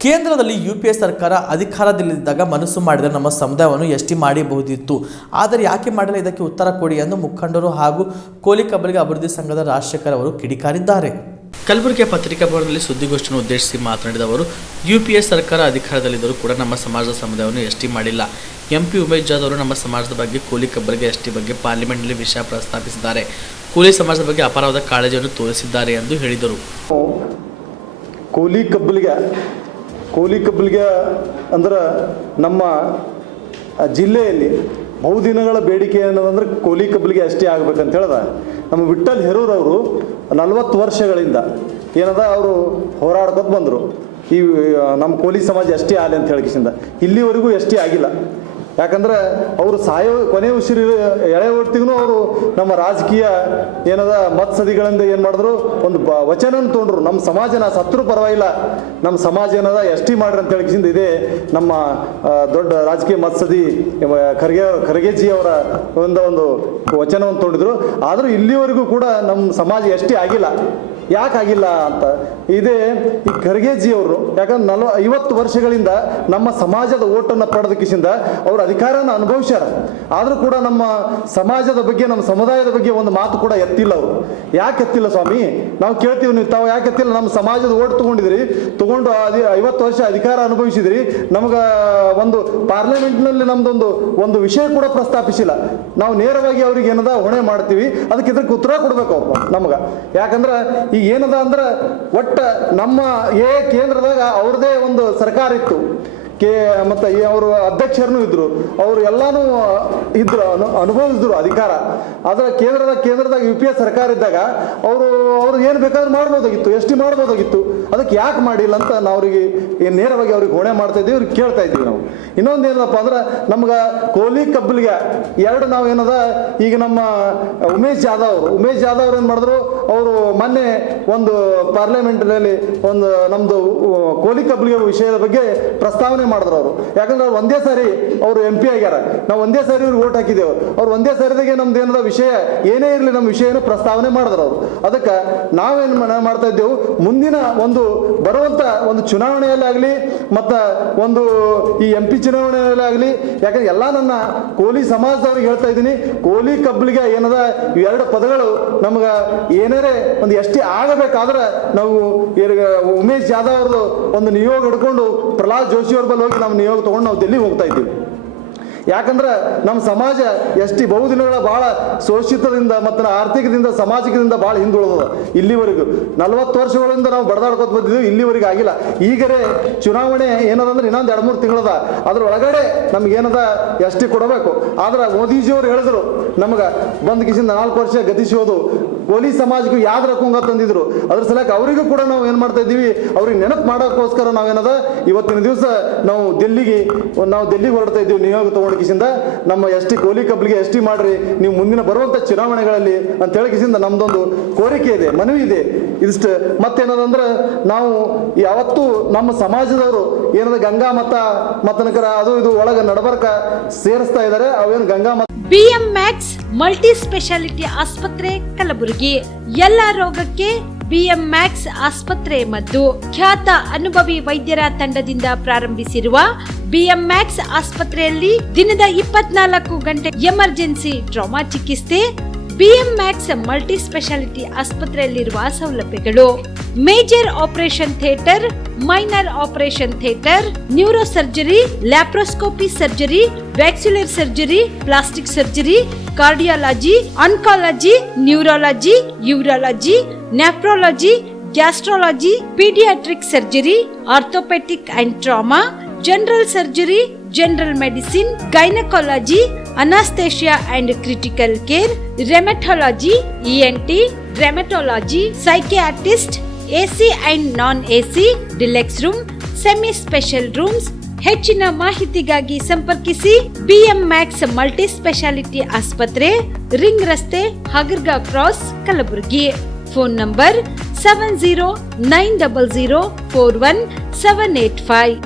ಕೇಂದ್ರದಲ್ಲಿ ಯುಪಿಎ ಸರ್ಕಾರ ಅಧಿಕಾರದಲ್ಲಿದ್ದಾಗ ಮನಸ್ಸು ಮಾಡಿದರೆ ನಮ್ಮ ಸಮುದಾಯವನ್ನು ಎಸ್ಟಿ ಮಾಡಬಹುದಿತ್ತು. ಆದರೆ ಯಾಕೆ ಮಾಡಲು ಇದಕ್ಕೆ ಉತ್ತರ ಕೊಡಿ ಎಂದು ಮುಖಂಡರು ಹಾಗೂ ಕೋಲಿ ಕಬ್ಬಲಿಗ ಅಭಿವೃದ್ಧಿ ಸಂಘದ ರಾಜಶೇಖರ್ ಅವರು ಕಿಡಿಕಾರಿದ್ದಾರೆ. ಕಲಬುರಗಿಯ ಪತ್ರಿಕಾ ಭವನದಲ್ಲಿ ಸುದ್ದಿಗೋಷ್ಠಿಯನ್ನು ಉದ್ದೇಶಿಸಿ ಮಾತನಾಡಿದ ಅವರು, ಯುಪಿಎ ಸರ್ಕಾರ ಅಧಿಕಾರದಲ್ಲಿದ್ದರೂ ಕೂಡ ನಮ್ಮ ಸಮಾಜದ ಸಮುದಾಯವನ್ನು ಎಸ್ಟಿ ಮಾಡಿಲ್ಲ. ಎಂಪಿ ಉಮೇಶ್ ಜಾಧವ್ ಅವರು ನಮ್ಮ ಸಮಾಜದ ಬಗ್ಗೆ ಕೋಲಿ ಕಬ್ಬಲಿಗ ಎಸ್ಟಿ ಬಗ್ಗೆ ಪಾರ್ಲಿಮೆಂಟ್ನಲ್ಲಿ ವಿಷಯ ಪ್ರಸ್ತಾಪಿಸಿದ್ದಾರೆ. ಕೋಲಿ ಸಮಾಜದ ಬಗ್ಗೆ ಅಪಾರವಾದ ಕಾಳಜಿಯನ್ನು ತೋರಿಸಿದ್ದಾರೆ ಎಂದು ಹೇಳಿದರು. ಕೋಲಿ ಕಬ್ಬಲಿಗ ಅಂದ್ರೆ ನಮ್ಮ ಜಿಲ್ಲೆಯಲ್ಲಿ ಬಹುದಿನಗಳ ಬೇಡಿಕೆ ಏನದಂದ್ರೆ ಕೋಲಿ ಕಬ್ಬಲಿಗೆ ಅಷ್ಟೇ ಆಗ್ಬೇಕಂತ ಹೇಳ್ದ ನಮ್ಮ ವಿಠ್ಠಲ್ ಹೆರೂರವರು 40 ವರ್ಷಗಳಿಂದ ಏನದ ಅವರು ಹೋರಾಡ್ಕೊತ ಬಂದರು. ಈ ನಮ್ಮ ಕೋಲಿ ಸಮಾಜ ಎಷ್ಟೇ ಆಗಲಿ ಅಂತ ಹೇಳಿಕಿಸಿಂದ ಇಲ್ಲಿವರೆಗೂ ಎಷ್ಟೇ ಆಗಿಲ್ಲ. ಯಾಕಂದ್ರೆ ಅವರು ಕೊನೆ ಉಸಿರು ಎಳೆ ಹೊತ್ತಿಗೂ ಅವರು ನಮ್ಮ ರಾಜಕೀಯ ಏನದ ಮತ್ಸದಿಗಳಿಂದ ಏನು ಮಾಡಿದ್ರು, ಒಂದು ವಚನವನ್ನು ತೊಗೊಂಡ್ರು. ನಮ್ಮ ಸಮಾಜನ ಸತ್ರು ಪರವಾಗಿಲ್ಲ, ನಮ್ಮ ಸಮಾಜ ಏನದ ಎಷ್ಟಿ ಮಾಡ್ರಿ ಅಂತ ಹೇಳಿಕಿಸಿಂದ ಇದೆ ನಮ್ಮ ದೊಡ್ಡ ರಾಜಕೀಯ ಮತ್ಸದಿ ಖರ್ಗೆಜಿ ಅವರ ಒಂದು ವಚನವನ್ನು ತೊಗೊಂಡಿದ್ರು. ಆದರೂ ಇಲ್ಲಿವರೆಗೂ ಕೂಡ ನಮ್ಮ ಸಮಾಜ ಎಷ್ಟೇ ಆಗಿಲ್ಲ. ಯಾಕಾಗಿಲ್ಲ ಅಂತ ಇದೇ ಈ ಖರ್ಗೆಜಿಯವರು, ಯಾಕಂದ್ರೆ 50 ವರ್ಷಗಳಿಂದ ನಮ್ಮ ಸಮಾಜದ ಓಟನ್ನು ಪಡೆದಕ್ಕಿಂದ ಅವರು ಅಧಿಕಾರನ ಅನುಭವಿಸ್ಯಾರ. ಆದರೂ ಕೂಡ ನಮ್ಮ ಸಮಾಜದ ಬಗ್ಗೆ, ನಮ್ಮ ಸಮುದಾಯದ ಬಗ್ಗೆ ಒಂದು ಮಾತು ಕೂಡ ಎತ್ತಿಲ್ಲ. ಅವರು ಯಾಕೆ ಎತ್ತಿಲ್ಲ ಸ್ವಾಮಿ? ನಾವು ಕೇಳ್ತೀವಿ, ನೀವು ತಾವು ಯಾಕೆ ಎತ್ತಿಲ್ಲ? ನಮ್ಮ ಸಮಾಜದ ಓಟ್ ತಗೊಂಡು 50 ವರ್ಷ ಅಧಿಕಾರ ಅನುಭವಿಸಿದ್ರಿ, ನಮಗೆ ಒಂದು ಪಾರ್ಲಿಮೆಂಟ್ನಲ್ಲಿ ನಮ್ದೊಂದು ವಿಷಯ ಕೂಡ ಪ್ರಸ್ತಾಪಿಸಿಲ್ಲ. ನಾವು ನೇರವಾಗಿ ಅವ್ರಿಗೆ ಏನದ ಹೊಣೆ ಮಾಡ್ತೀವಿ, ಇದಕ್ಕೆ ಉತ್ತರ ಕೊಡ್ಬೇಕು ಅವ್ರು ನಮ್ಗೆ. ಯಾಕಂದ್ರೆ ಈಗ ಏನದ ಅಂದ್ರೆ ಒಟ್ಟ ನಮ್ಮ ಕೇಂದ್ರದಾಗ ಅವ್ರದೇ ಒಂದು ಸರ್ಕಾರ ಇತ್ತು, ಮತ್ತು ಅವರು ಅಧ್ಯಕ್ಷರನ್ನು ಇದ್ರು, ಅವರು ಎಲ್ಲಾನು ಇದ್ರು, ಅನುಭವಿಸಿದ್ರು ಅಧಿಕಾರ. ಆದರೆ ಕೇಂದ್ರದಾಗ ಯುಪಿಎ ಸರ್ಕಾರ ಇದ್ದಾಗ ಅವರು ಏನು ಬೇಕಾದ್ರೂ ಮಾಡ್ಬೋದಾಗಿತ್ತು, ಎಷ್ಟಿ ಮಾಡ್ಬೋದಾಗಿತ್ತು. ಅದಕ್ಕೆ ಯಾಕೆ ಮಾಡಿಲ್ಲ ಅಂತ ನಾವು ಅವ್ರಿಗೆ ನೇರವಾಗಿ ಅವ್ರಿಗೆ ಹೊಣೆ ಮಾಡ್ತಾ ಇದ್ದೀವಿ, ಅವ್ರಿಗೆ ಕೇಳ್ತಾ ಇದ್ದೀವಿ ನಾವು. ಇನ್ನೊಂದು ಏನಪ್ಪ ಅಂದ್ರೆ ನಮ್ಗೆ ಕೋಲಿ ಕಬ್ಬಲಿಗ ಎರಡು ನಾವು ಏನದ ಈಗ ನಮ್ಮ ಉಮೇಶ್ ಜಾಧವ್ ಅವ್ರು ಏನು ಮಾಡಿದ್ರು, ಅವರು ಮೊನ್ನೆ ಒಂದು ಪಾರ್ಲಿಮೆಂಟ್ನಲ್ಲಿ ಒಂದು ನಮ್ಮದು ಕೋಲಿ ಕಬ್ಬಲಿಗ ವಿಷಯದ ಬಗ್ಗೆ ಪ್ರಸ್ತಾವನೆ ಮಾಡಿದ್ರು ಅವರು. ಯಾಕಂದ್ರೆ ಅವ್ರು ಒಂದೇ ಸಾರಿ ಅವರು MP ಆಗ್ಯಾರ, ನಾವು ಒಂದೇ ಸಾರಿ ಇವ್ರಿಗೆ ಓಟ್ ಹಾಕಿದ್ದೇವೆ. ಅವ್ರು ಒಂದೇ ಸಾರಿದಾಗೆ ನಮ್ದು ಏನದ ವಿಷಯ ಏನೇ ಇರಲಿ ನಮ್ಮ ವಿಷಯನ ಪ್ರಸ್ತಾವನೆ ಮಾಡಿದ್ರು ಅವರು. ಅದಕ್ಕೆ ನಾವೇನು ಮಾಡ್ತಾ ಇದ್ದೇವೆ, ಮುಂದಿನ ಒಂದು ಬರುವಂತ ಒಂದು ಚುನಾವಣೆಯಲ್ಲಾಗಲಿ ಮತ್ತು ಒಂದು ಈ MP ಚುನಾವಣೆಯಲ್ಲಾಗಲಿ, ಯಾಕಂದ್ರೆ ಎಲ್ಲ ನನ್ನ ಕೋಲಿ ಸಮಾಜದವ್ರಿಗೆ ಹೇಳ್ತಾ ಇದ್ದೀನಿ, ಕೋಲಿ ಕಬ್ಬಲಿಗೆ ಏನದ ಇವೆರಡು ಪದಗಳು ನಮ್ಗೆ ಏನಾರೇ ಒಂದು ಎಷ್ಟೇ ಆಗಬೇಕಾದ್ರೆ ನಾವು ಉಮೇಶ್ ಜಾಧವ್ ಅವ್ರದ್ದು ಒಂದು ನಿಯೋಗ ಹಿಡ್ಕೊಂಡು ಪ್ರಹ್ಲಾದ್ ಜೋಶಿ ಅವ್ರ ಬಲ್ಲಿ ಹೋಗಿ ನಮ್ಮ ನಿಯೋಗ ತೊಗೊಂಡು ನಾವು ದಿಲ್ಲಿಗೆ ಹೋಗ್ತಾ ಇದ್ದೀವಿ. ಯಾಕಂದ್ರೆ ನಮ್ಮ ಸಮಾಜ ಎಷ್ಟಿ ಬಹುದಿನಗಳ ಭಾಳ ಶೋಷಿತದಿಂದ ಮತ್ತು ಆರ್ಥಿಕದಿಂದ ಸಾಮಾಜಿಕದಿಂದ ಭಾಳ ಹಿಂದುಳಿದ. ಇಲ್ಲಿವರೆಗೂ 40 ವರ್ಷಗಳಿಂದ ನಾವು ಬಡದಾಡ್ಕೊತ ಬಂದಿದ್ದೀವಿ, ಇಲ್ಲಿವರೆಗೂ ಆಗಿಲ್ಲ. ಈಗರೇ ಚುನಾವಣೆ ಏನದಂದ್ರೆ ಇನ್ನೊಂದು 2-3 ತಿಂಗಳದ, ಅದ್ರ ಒಳಗಡೆ ನಮ್ಗೇನದ ಎಷ್ಟಿ ಕೊಡಬೇಕು. ಆದ್ರೆ ಮೋದಿಜಿಯವರು ಹೇಳಿದ್ರು ನಮ್ಗೆ ಬಂದ ಕಿಸಿಂದ 4 ವರ್ಷ ಗತಿಸೋದು ಕೋಲಿ ಸಮಾಜಕ್ಕೂ ಯಾವ್ದು ರಕೊಂಗ ತಂದಿದ್ರು. ಅದ್ರ ಸಲಕ್ಕೆ ಅವರಿಗೂ ಕೂಡ ನಾವು ಏನು ಮಾಡ್ತಾ ಇದ್ದೀವಿ, ಅವ್ರಿಗೆ ನೆನಪು ಮಾಡೋಕ್ಕೋಸ್ಕರ ನಾವೇನದ ಇವತ್ತಿನ ದಿವಸ ನಾವು ದಿಲ್ಲಿಗೆ ಹೊರಡ್ತಾ ಇದ್ದೀವಿ ನಿಯೋಗ ತಗೊಂಡ್ಕಿಸಿಂದ. ನಮ್ಮ ಕೋಲಿ ಕಬ್ಬಲಿಗೆ ಎಷ್ಟಿ ಮಾಡ್ರಿ ನೀವು ಮುಂದಿನ ಬರುವಂಥ ಚುನಾವಣೆಗಳಲ್ಲಿ ಅಂತ ಹೇಳಿಕಿಸಿಂದ ನಮ್ದೊಂದು ಕೋರಿಕೆ ಇದೆ, ಮನವಿ ಇದೆ. ಇದಿಷ್ಟು ಮತ್ತೇನದಂದ್ರೆ ನಾವು ಯಾವತ್ತೂ ನಮ್ಮ ಸಮಾಜದವರು ಏನದ ಗಂಗಾ ಮತನಕರ ಅದು ಇದು ಒಳಗೆ ನಡಬರ್ಕ ಸೇರಿಸ್ತಾ ಇದ್ದಾರೆ. ಅವೇನು Ganga BM Max multi speciality ಆಸ್ಪತ್ರೆ ಕಲಬುರಗಿ. ಎಲ್ಲ ರೋಗಕ್ಕೆ BM Max ಆಸ್ಪತ್ರೆ ಮದ್ದು. ಖ್ಯಾತ ಅನುಭವಿ ವೈದ್ಯರ ತಂಡದಿಂದ ಪ್ರಾರಂಭಿಸಿರುವ BM Max ಆಸ್ಪತ್ರೆಯಲ್ಲಿ ದಿನದ 24 ಗಂಟೆ ಎಮರ್ಜೆನ್ಸಿ ಟ್ರಾಮಾ ಚಿಕಿತ್ಸೆ. BM Max ಮಲ್ಟಿ ಸ್ಪೆಷಾಲಿಟಿ ಆಸ್ಪತ್ರೆಯಲ್ಲಿರುವ ಸೌಲಭ್ಯಗಳು: major operation theatre, minor operation theatre, neuro surgery, laparoscopy surgery, ವ್ಯಾಕ್ಸ್ಯುಲರ್ surgery, plastic surgery, cardiology, oncology, neurology, urology, nephrology, gastrology, paediatric surgery, orthopaedic and trauma, general surgery, general medicine, gynaecology, anaesthesia and critical care, rheumatology, ENT, rheumatology, psychiatrist, AC and non AC, deluxe room, semi special rooms. ಹೆಚ್ಚಿನ ಮಾಹಿತಿಗಾಗಿ ಸಂಪರ್ಕಿಸಿ BM Max multi speciality ಆಸ್ಪತ್ರೆ, ring ರಸ್ತೆ, ಹಗರ್ಗಾ cross, Kalaburagi. Phone number 7090041785.